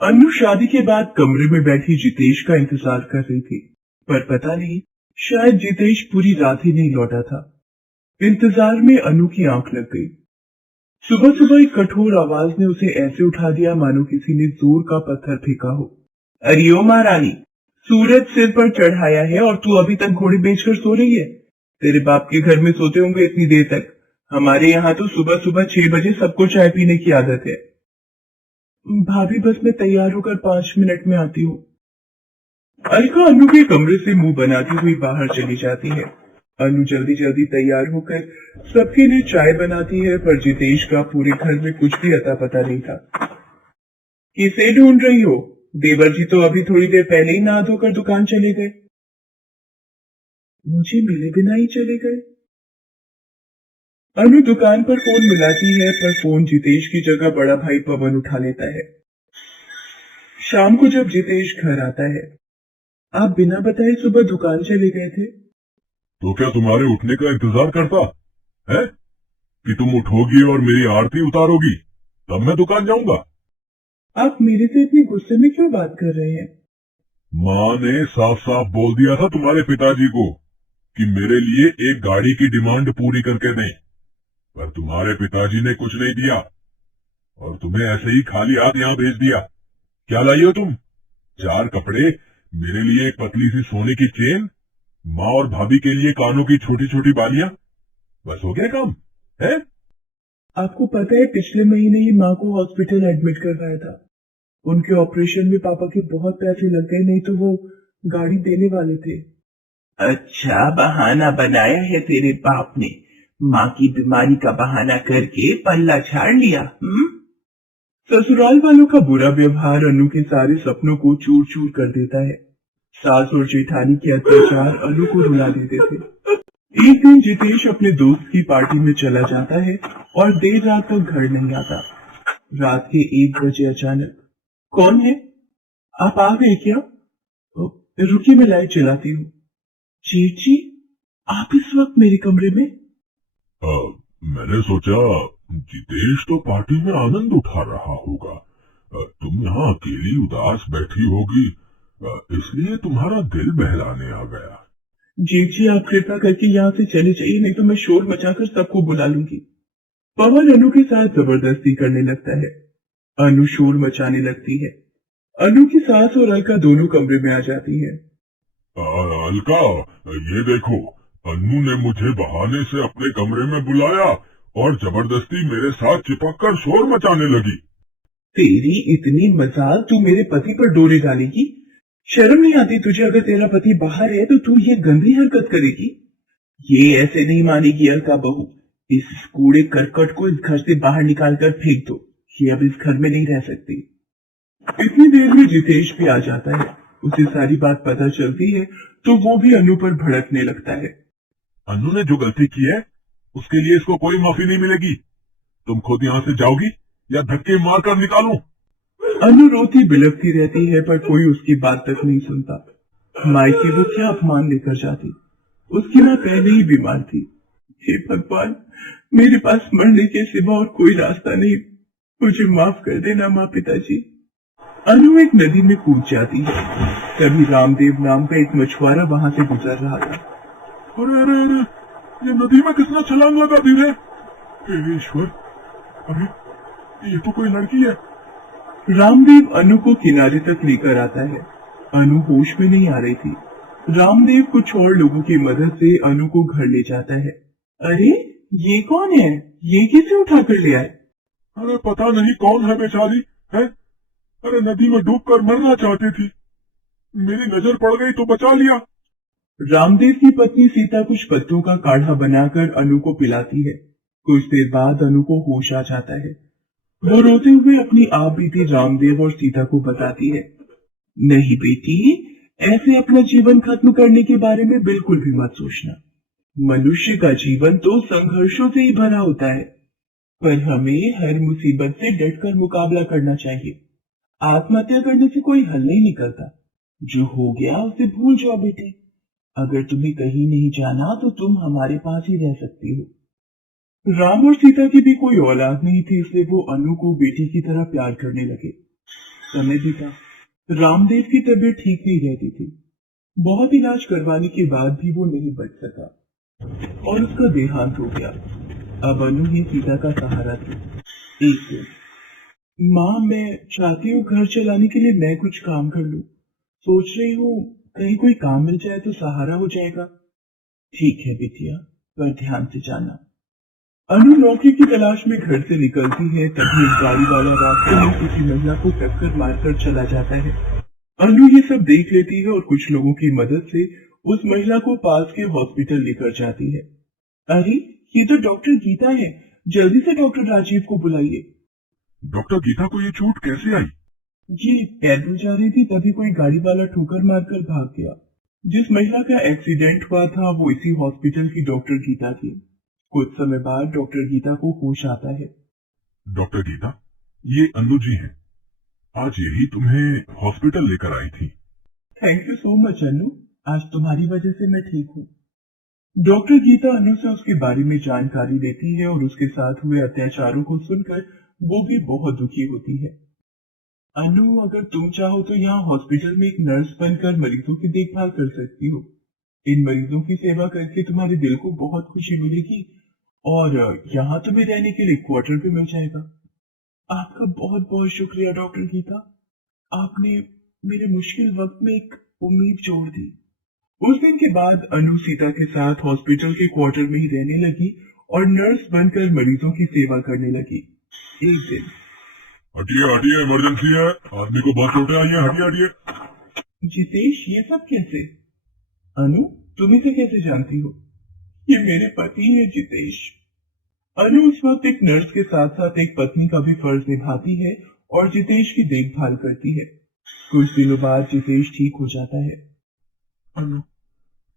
अनु शादी के बाद कमरे में बैठी जितेश का इंतजार कर रही थी, पर पता नहीं शायद जितेश पूरी रात ही नहीं लौटा था। इंतजार में अनु की आंख लग गई। सुबह सुबह एक कठोर आवाज ने उसे ऐसे उठा दिया मानो किसी ने जोर का पत्थर फेंका हो। अरे ओ महारानी, सूरज सिर पर चढ़ाया है और तू अभी तक घोड़े बेचकर सो रही है। तेरे बाप के घर में सोते होंगे इतनी देर तक। हमारे यहाँ तो सुबह सुबह 6 बजे सबको चाय पीने की आदत है। भाभी बस मैं तैयार होकर 5 मिनट में आती हूँ। अलका अनु के कमरे से मुंह बनाती हुई बाहर चली जाती है। अनु जल्दी जल्दी तैयार होकर सबके लिए चाय बनाती है, पर जितेश का पूरे घर में कुछ भी अता पता नहीं था। किसे ढूंढ रही हो? देवर जी तो अभी थोड़ी देर पहले ही नहा धोकर दुकान चले गए। मुझे मिले बिना ही चले गए। अनु दुकान पर फोन मिलाती है, पर फोन जितेश की जगह बड़ा भाई पवन उठा लेता है। शाम को जब जितेश घर आता है, आप बिना बताए सुबह दुकान चले गए थे। तो क्या तुम्हारे उठने का इंतजार करता है कि तुम उठोगी और मेरी आरती उतारोगी, तब मैं दुकान जाऊंगा। आप मेरे से इतने गुस्से में क्यों बात कर रहे हैं? माँ ने साफ साफ बोल दिया था तुम्हारे पिताजी को कि मेरे लिए एक गाड़ी की डिमांड पूरी करके दें, पर तुम्हारे पिताजी ने कुछ नहीं दिया और तुम्हें ऐसे ही खाली हाथ यहाँ भेज दिया। क्या लाई हो तुम? 4 कपड़े, मेरे लिए एक पतली सी सोने की चेन, माँ और भाभी के लिए कानों की छोटी छोटी बालियां, बस हो गया काम है। आपको पता है पिछले महीने ही माँ को हॉस्पिटल एडमिट करवाया था। उनके ऑपरेशन में पापा के बहुत पैसे लग गए, नहीं तो वो गाड़ी देने वाले थे। अच्छा बहाना बनाया है तेरे बाप ने, माँ की बीमारी का बहाना करके पल्ला झाड़ लिया। ससुराल वालों का बुरा व्यवहार अनु के सारे सपनों को चूर चूर कर देता है। सास और जेठानी के अत्याचार अनु को रुला देते थे। एक दिन जितेश अपने दोस्त की पार्टी में चला जाता है और देर रात तक घर नहीं आता। रात के 1 बजे अचानक, कौन है? आप आ गए क्या? रुकिए मैं लाइट चलाती हूँ। जेठ जी, आप इस वक्त मेरे कमरे में? मैंने सोचा जितेश तो पार्टी में आनंद उठा रहा होगा, तुम यहाँ अकेली उदास बैठी होगी, इसलिए तुम्हारा दिल बहलाने आ गया। जेठ जी, आप कृपा करके यहाँ से चले जाइए, नहीं तो मैं शोर मचाकर सबको बुला लूंगी। पवन अनु के साथ जबरदस्ती करने लगता है। अनु शोर मचाने लगती है। अनु की सास और अलका दोनों कमरे में आ जाती है। अलका, ये देखो, अनु ने मुझे बहाने से अपने कमरे में बुलाया और जबरदस्ती मेरे साथ चिपक कर शोर मचाने लगी। तेरी इतनी मजाल, तू मेरे पति पर डोरी डालेगी? शर्म नहीं आती तुझे? अगर तेरा पति बाहर है तो तू ये गंदी हरकत करेगी? ये ऐसे नहीं मानेगी अलका बहू। इस कूड़े करकट को इस घर से बाहर निकाल कर फेंक दो, ये अब इस घर में नहीं रह सकती। इतनी देर में जितेश भी आ जाता है। उसे सारी बात पता चलती है तो वो भी अनु पर भड़कने लगता है। अनु ने जो गलती की है उसके लिए इसको कोई माफी नहीं मिलेगी। तुम खुद यहाँ से जाओगी या धक्के मार कर निकालूं? अनु रोती बिलखती रहती है, पर कोई उसकी बात तक नहीं सुनता। मायके वो क्या अपमान लेकर जाती? उसकी माँ पहले ही बीमार थी। हे भगवान, मेरे पास मरने के सिवा और कोई रास्ता नहीं, मुझे माफ कर देना माँ पिताजी। अनु एक नदी में कूद जाती है। तभी रामदेव नाम का एक मछुआरा वहाँ से गुजर रहा था। अरे अरे अरे, ये नदी में कितना छलांग लगा दी है। हे ईश्वर, अरे ये तो कोई लड़की है। रामदेव अनु को किनारे तक लेकर आता है। अनु होश में नहीं आ रही थी। रामदेव कुछ और लोगों की मदद से अनु को घर ले जाता है। अरे ये कौन है? ये किसे उठा कर ले आए? अरे पता नहीं कौन है बेचारी, है? अरे नदी में डूबकर मरना चाहती थी, मेरी नजर पड़ गई तो बचा लिया। रामदेव की पत्नी सीता कुछ पत्तों का काढ़ा बनाकर अनु को पिलाती है। कुछ देर बाद अनु को होश आ जाता है। वो रोते हुए अपनी आप बीती रामदेव और सीता को बताती है। नहीं बेटी, ऐसे अपना जीवन खत्म करने के बारे में बिल्कुल भी मत सोचना। मनुष्य का जीवन तो संघर्षों से ही भरा होता है, पर हमें हर मुसीबत से डटकर मुकाबला करना चाहिए। आत्महत्या करने से कोई हल नहीं निकलता। जो हो गया उसे भूल जाओ बेटे। अगर तुम्हें कहीं नहीं जाना तो तुम हमारे पास ही रह सकती हो। राम और सीता की भी कोई औलाद नहीं थी, इसलिए वो अनु को बेटी की तरह प्यार करने लगे। समय बीता। रामदेव की तबीयत ठीक नहीं रहती थी। बहुत इलाज करवाने के बाद भी वो नहीं बच सका और उसका देहांत हो गया। अब अनु ही सीता का सहारा थी। एक दिन, माँ, मैं चाहती हूँ घर चलाने के लिए मैं कुछ काम कर लूं। सोच रही हूँ कहीं कोई काम मिल जाए तो सहारा हो जाएगा। ठीक है बिटिया, पर ध्यान से जाना। अनु नौकरी की तलाश में घर से निकलती है, तभी एक गाड़ी वाला रास्ते में किसी महिला को टक्कर मारकर चला जाता है। अनु ये सब देख लेती है और कुछ लोगों की मदद से उस महिला को पास के हॉस्पिटल लेकर जाती है। अरे, ये तो डॉक्टर गीता है। जल्दी से डॉक्टर राजीव को बुलाइए। डॉक्टर गीता को ये चोट कैसे आई? ये पैदल जा रही थी, तभी कोई गाड़ी वाला ठोकर मारकर भाग गया। जिस महिला का एक्सीडेंट हुआ था वो इसी हॉस्पिटल की डॉक्टर गीता थी। कुछ समय बाद डॉक्टर गीता को होश आता है। डॉक्टर गीता, ये अनु जी हैं। आज यही तुम्हें हॉस्पिटल लेकर आई थी। थैंक यू सो मच अनु, आज तुम्हारी वजह से मैं ठीक हूँ। डॉक्टर गीता अनु से उसके बारे में जानकारी देती है और उसके साथ हुए अत्याचारों को सुनकर वो भी बहुत दुखी होती है। अनु, अगर तुम चाहो तो यहाँ हॉस्पिटल में एक नर्स बनकर मरीजों की देखभाल कर सकती हो। इन मरीजों की सेवा करके तुम्हारे दिल को बहुत खुशी मिलेगी और यहाँ तुम्हें रहने के लिए क्वार्टर भी मिल जाएगा। आपका बहुत बहुत शुक्रिया डॉक्टर गीता, आपने मेरे मुश्किल वक्त में एक उम्मीद जोड़ दी। उस दिन के बाद अनु सीता के साथ हॉस्पिटल के क्वार्टर में ही रहने लगी और नर्स बनकर मरीजों की सेवा करने लगी। एक दिन, हटिए हटिए, इमरजेंसी है, आदमी को बहुत चोटें आई हैं, हटिए हटिए। जितेश, ये सब कैसे? अनु, तुम इसे कैसे जानती हो? ये मेरे पति है जितेश। अनु उस वक्त एक नर्स के साथ साथ एक पत्नी का भी फर्ज निभाती है और जितेश की देखभाल करती है। कुछ दिनों बाद जितेश ठीक हो जाता है। अनु,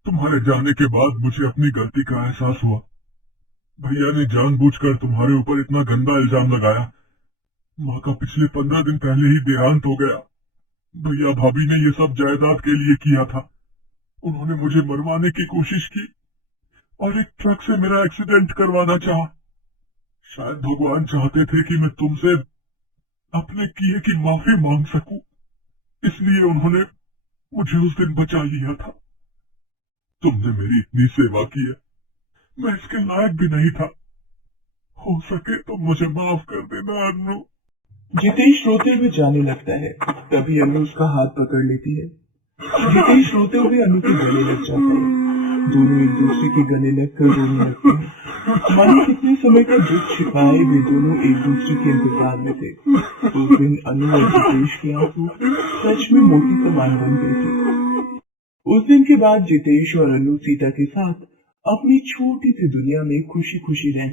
तुम्हारे जाने के बाद मुझे अपनी गलती का एहसास हुआ। भैया ने जानबूझकर तुम्हारे ऊपर इतना गंदा इल्जाम लगाया। माँ का पिछले 15 दिन पहले ही देहांत हो गया। भैया भाभी ने ये सब जायदाद के लिए किया था। उन्होंने मुझे मरवाने की कोशिश की और एक ट्रक से मेरा एक्सीडेंट करवाना चाहा। शायद भगवान चाहते थे कि मैं तुमसे अपने किए की माफी मांग सकूं, इसलिए उन्होंने मुझे उस दिन बचा लिया था। तुमने मेरी इतनी सेवा की है, मैं इसके लायक भी नहीं था। हो सके तो मुझे माफ कर देना अनु। जितेश रोते हुए जाने लगता है, तभी अनु उसका हाथ पकड़ लेती है। जितेश रोते हुए अनु के गले लग जाता है। दोनों एक दूसरे के गले लगकर रोने लगते हैं। मानो कितने समय का दुख छिपाए वे दोनों एक दूसरे के इंतजार में थे। उस दिन अनु और जितेश के आंसू सच में मोती समान बन गए थे। उस दिन के बाद जितेश और अनु सीता के साथ अपनी छोटी सी दुनिया में खुशी खुशी रहने